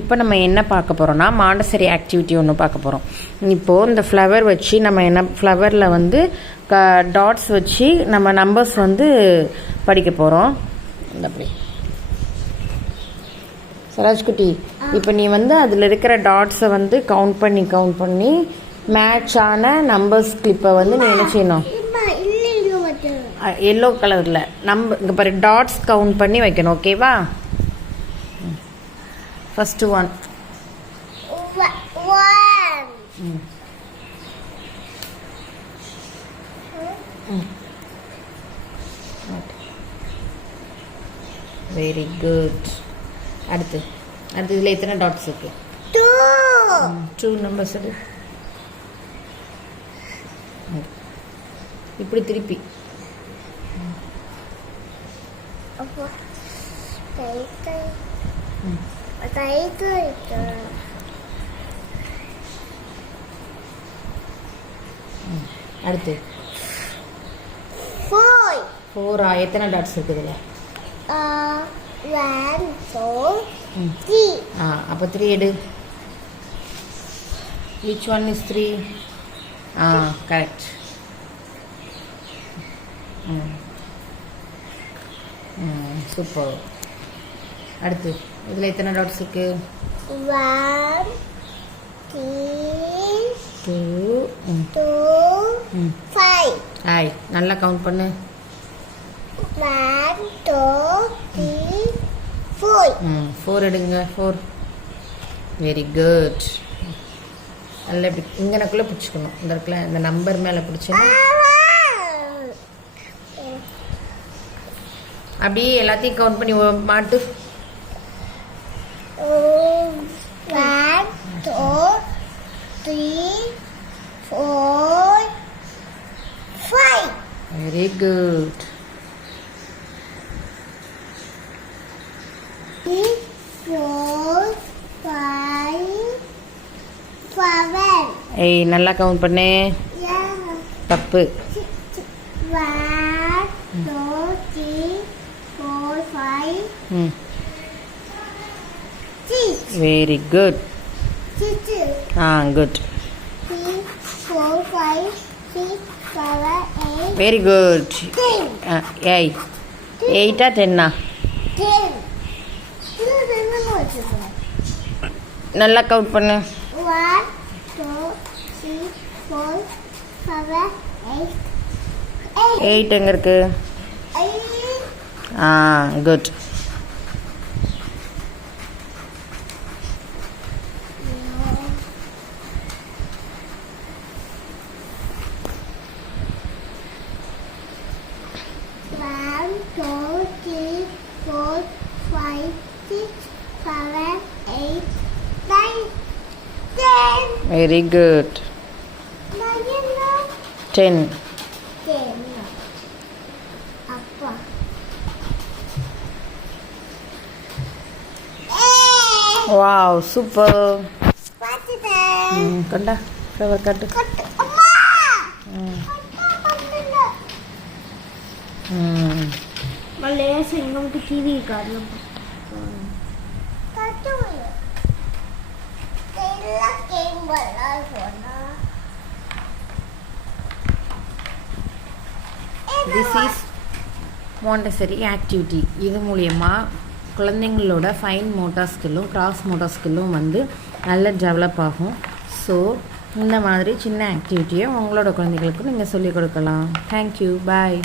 இப்போ நம்ம என்ன பார்க்க போகிறோம்னா மாண்டசரி ஆக்டிவிட்டி ஒன்று பார்க்க போகிறோம். இப்போது இந்த ஃப்ளவர் வச்சு நம்ம என்ன ஃப்ளவரில் வந்து டாட்ஸ் வச்சு நம்ம நம்பர்ஸ் வந்து படிக்க போகிறோம். அப்படி சராஜ்குட்டி, இப்போ நீ வந்து அதில் இருக்கிற டாட்ஸை வந்து கவுண்ட் பண்ணி மேட்சான நம்பர்ஸ் கிளிப்பை வந்து நீ என்ன செய்யணும், எல்லோ கலரில் இங்கே பாரு டாட்ஸ் கவுண்ட் பண்ணி வைக்கணும். ஓகேவா? First one. Very good. அடுத்து இதில் எத்தனை டாட்ஸ் இருக்கு? 2 நம்பர்ஸ். அது இப்படி திருப்பி அடுத்து 4. எத்தனை டாட்ஸ் இருக்குதுல? 1 2 3. அப்போ 3 எடு. which one is 3? Correct. Super. அடுத்து இதில் எத்தனை டாட்ஸ் இருக்கு? 1 2 5. ஹாய், நல்லா கவுண்ட் பண்ணு. 1 2 3 4. 4 எடுங்க. 4. Very good. நல்லா இப்படி இங்கனக்குள்ளே பிடிச்சிக்கணும். இந்த இடத்துல இந்த நம்பர் மேலே பிடிச்சணும். அப்படியே எல்லாத்தையும் கவுண்ட் பண்ணி மாட்டு. 1 2 3 4 5. Very good. 4 5 7. ஏய், நல்லா கவுண்ட் பண்ணு. தப்பு. 1 2 3 4 5 6. Very good. 6 good. 3 4 5 6 7 8. Very good. 10. 8 10. 10. நல்லா கவுண்ட் பண்ணு. 1 2 3 4 7 8. 8 எங்க இருக்கு? 8. Good. Very good. 10. Wow, super. Kanda, flower cut. Malaya singam ki TV karna. This is Montessori activity. இது மூலமா குழந்தைங்களோட ஃபைன் மோட்டார் ஸ்கில்லும் கிராஸ் மோட்டார் ஸ்கில்லும் வந்து நல்ல டெவலப் ஆகும். ஸோ இந்த மாதிரி சின்ன ஆக்டிவிட்டியை உங்களோட குழந்தைகளுக்கு நீங்கள் சொல்லிக் கொடுக்கலாம். தேங்க்யூ. பாய்.